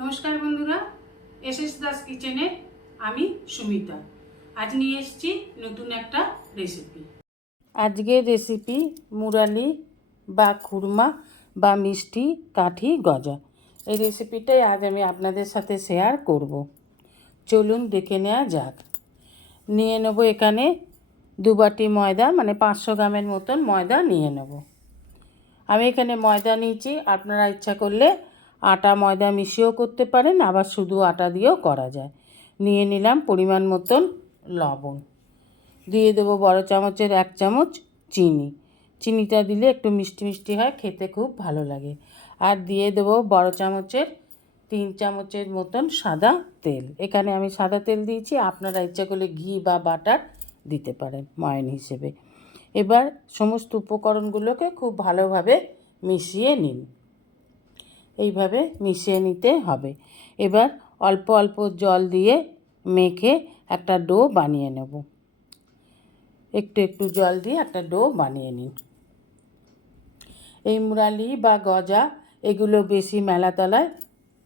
নমস্কার বন্ধুরা S S Das কিচেনে আমি সুমিতা। আজ নিয়ে এসেছি নতুন একটা রেসিপি আজকের রেসিপি মুরালি বা খুরমা বা মিষ্টি কাঠি গজা। এই রেসিপিটাই আজ আমি আপনাদের সাথে শেয়ার করব। চলুন দেখে নেওয়া যাক। নিয়ে নেব এখানে দু বাটি ময়দা মানে পাঁচশো গ্রামের মতন ময়দা নিয়ে নেব। আমি এখানে ময়দা নিয়েছি, আপনারা ইচ্ছা করলে আটা, ময়দা মিশিয়েও করতে পারেন, আবার শুধু আটা দিয়েও করা যায়। নিয়ে নিলাম পরিমাণ মতন লবণ। দিয়ে দেবো বড় চামচের এক চামচ চিনি। চিনিটা দিলে একটু মিষ্টি মিষ্টি হয়, খেতে খুব ভালো লাগে। আর দিয়ে দেবো বড় চামচের তিন চামচের মতন সাদা তেল। এখানে আমি সাদা তেল দিয়েছি, আপনারা ইচ্ছা করলে ঘি বা বাটার দিতে পারেন ময়ন হিসেবে। এবার সমস্ত উপকরণগুলোকে খুব ভালোভাবে মিশিয়ে নিন। এইভাবে মিশিয়ে নিতে হবে। এবার অল্প অল্প জল দিয়ে মেখে একটা ডো বানিয়ে নেব। একটু একটু জল দিয়ে একটা ডো বানিয়ে নিন। এই মুরালি বা গজা এগুলো বেশি মেলাতলায়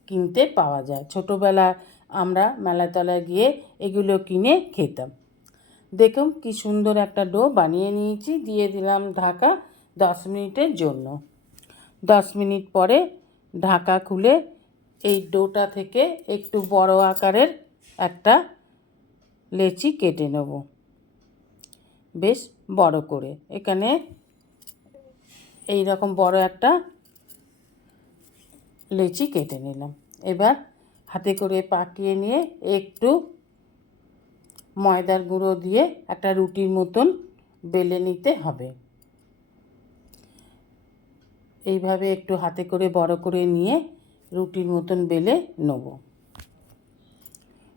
কিনতে পাওয়া যায়। ছোটোবেলায় আমরা মেলাতলায় গিয়ে এগুলো কিনে খেতাম। দেখুন কি সুন্দর একটা ডো বানিয়ে নিয়েছি। দিয়ে দিলাম ঢাকা দশ মিনিটের জন্য। দশ মিনিট পরে ঢাকা খুলে এই ডোটা থেকে একটু বড় আকারের একটা লেচি কেটে নেব। বেশ বড় করে। এখানে এই রকম বড় একটা লেচি কেটে নিলাম। এবার হাতে করে পাকিয়ে নিয়ে একটু ময়দার গুঁড়ো দিয়ে একটা রুটির মতন বেলে নিতে হবে। এইভাবে একটু হাতে করে বড় করে নিয়ে রুটির মতন বেলে নেব।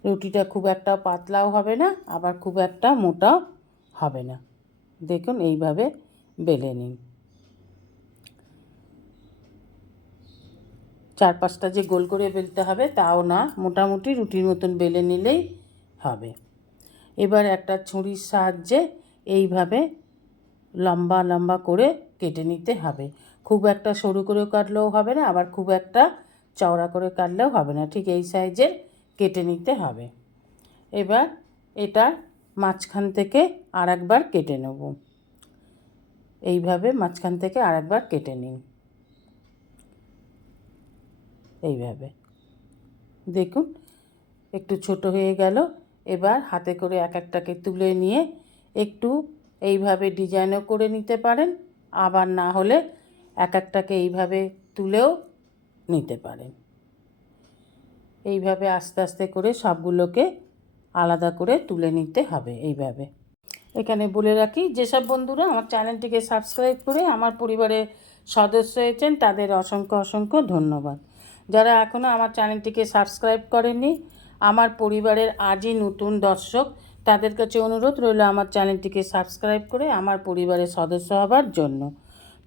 রুটিটা খুব একটা পাতলাও হবে না, আবার খুব একটা মোটাও হবে না। দেখুন, এইভাবে বেলে নিন। চার পাঁচটা যে গোল করে বেলতে হবে তাও না, মোটামুটি রুটির মতন বেলে নিলেই হবে। এবার একটা ছুরির সাহায্যে এইভাবে লম্বা লম্বা করে কেটে নিতে হবে। খুব একটা সরু করে কাটলেও হবে না, আবার খুব একটা চওড়া করে কাটলেও হবে না। ঠিক এই সাইজের কেটে নিতে হবে। এবার এটা মাঝখান থেকে আর একবার কেটে নেব। এইভাবে মাঝখান থেকে আর একবার কেটে নিন। এইভাবে। দেখুন, একটু ছোট হয়ে গেল। এবার হাতে করে এক একটাকে তুলে নিয়ে একটু এইভাবে ডিজাইনও করে নিতে পারেন। আবার না হলে এক একটাকে এইভাবে তুলেও নিতে পারেন। এইভাবে আস্তে আস্তে করে সবগুলোকে আলাদা করে তুলে নিতে হবে এইভাবে। এখানে বলে রাখি, যেসব বন্ধুরা আমার চ্যানেলটিকে সাবস্ক্রাইব করে আমার পরিবারের সদস্য হয়েছেন, তাদের অসংখ্য অসংখ্য ধন্যবাদ। যারা এখনও আমার চ্যানেলটিকে সাবস্ক্রাইব করেননি, আমার পরিবারের আজই নতুন দর্শক, তাদের কাছে অনুরোধ রইল আমার চ্যানেলটিকে সাবস্ক্রাইব করে আমার পরিবারের সদস্য হবার জন্য।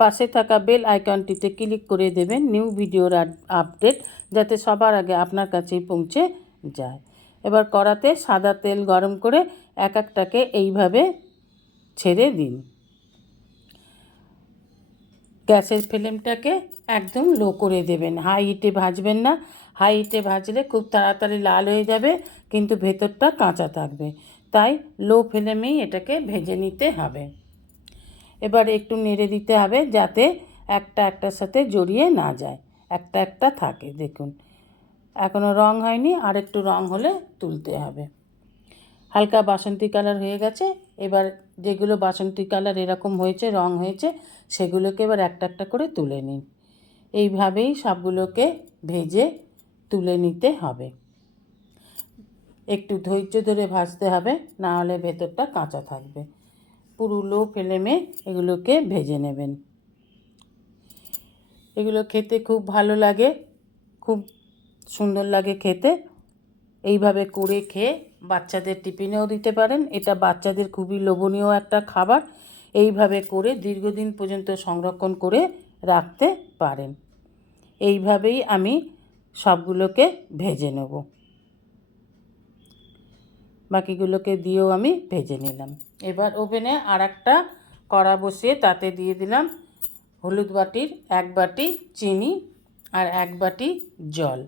পাশে থাকা বেল আইকনটিতে ক্লিক করে দেবেন নিউ ভিডিওর আপডেট যাতে সবার আগে আপনার কাছেই পৌঁছে যায়। এবার কড়াতে সাদা তেল গরম করে এক একটাকে এইভাবে ছেড়ে দিন। গ্যাসের ফ্লেমটাকে একদম লো করে দেবেন। হাই হিটে ভাজবেন না। হাই হিটে ভাজলে খুব তাড়াতাড়ি লাল হয়ে যাবে, কিন্তু ভেতরটা কাঁচা থাকবে। তাই লো ফ্লেমেই এটাকে ভেজে নিতে হবে। এবার একটু নেড়ে দিতে হবে যাতে একটা একটার সাথে জড়িয়ে না যায়। একটা একটা থাকে, দেখুন। এখনও রং হয়নি আর একটু রং হলে তুলতে হবে। হালকা বাসন্তী কালার হয়ে গেছে, এবার যেগুলো বাসন্তী কালার এরকম হয়েছে, রং হয়েছে, সেগুলোকে এবার একটা একটা করে তুলে নিন। এইভাবেই সবগুলোকে ভেজে তুলে নিতে হবে। একটু ধৈর্য ধরে ভাজতে হবে, না হলে ভেতরটা কাঁচা থাকবে। পুরো লো ফ্লেমে এগুলোকে ভেজে নেবেন। এগুলো খেতে খুব ভালো লাগে, খুব সুন্দর লাগে খেতে। এইভাবে করে খেয়ে বাচ্চাদের টিফিনেও দিতে পারেন। এটা বাচ্চাদের খুবই লোভনীয় একটা খাবার। এইভাবে করে দীর্ঘদিন পর্যন্ত সংরক্ষণ করে রাখতে পারেন। এইভাবেই আমি সবগুলোকে ভেজে নেব। বাকিগুলোকে দিয়েও আমি ভেজে নিলাম। এবার ওভেনে আর একটা কড়া বসিয়ে তাতে দিয়ে দিলাম হলুদ বাটির এক বাটি চিনি আর এক বাটি জল।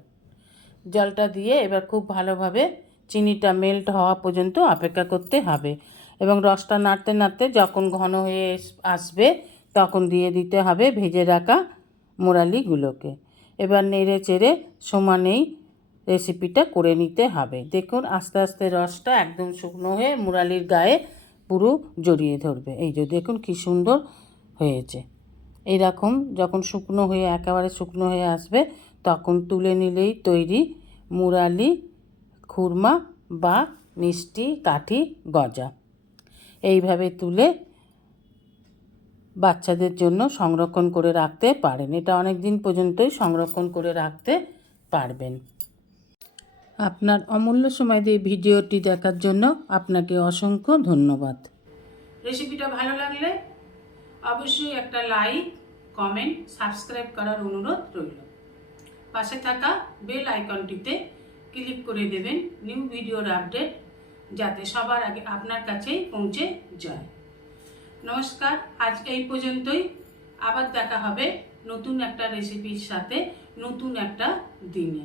জলটা দিয়ে এবার খুব ভালোভাবে চিনিটা মেল্ট হওয়া পর্যন্ত অপেক্ষা করতে হবে এবং রসটা নাড়তে নাড়তে যখন ঘন হয়ে আসবে তখন দিয়ে দিতে হবে ভেজে রাখা মোরালিগুলোকে। এবার নেড়ে চেড়ে সমানেই রেসিপিটা করে নিতে হবে। দেখুন আস্তে আস্তে রসটা একদম শুকনো হয়ে মুরালির গায়ে পুরো জড়িয়ে ধরবে। এই যে দেখুন কি সুন্দর হয়েছে। এইরকম যখন শুকনো হয়ে, একেবারে শুকনো হয়ে আসবে, তখন তুলে নিলেই তৈরি মুরালি, খুরমা বা মিষ্টি কাঠি গজা। এইভাবে তুলে বাচ্চাদের জন্য সংরক্ষণ করে রাখতে পারেন। এটা অনেক দিন পর্যন্তই সংরক্ষণ করে রাখতে পারবেন। আপনার অমূল্য সময় দিয়ে ভিডিওটি দেখার জন্য আপনাকে অসংখ্য ধন্যবাদ। রেসিপিটা ভালো লাগলে অবশ্যই একটা লাইক, কমেন্ট, সাবস্ক্রাইব করার অনুরোধ রইল। পাশে থাকা বেল আইকনটিতে ক্লিক করে দেবেন নিউ ভিডিওর আপডেট যাতে সবার আগে আপনার কাছেই পৌঁছে যায়। নমস্কার, আজ এই পর্যন্তই। আবার দেখা হবে নতুন একটা রেসিপির সাথে, নতুন একটা দিনে।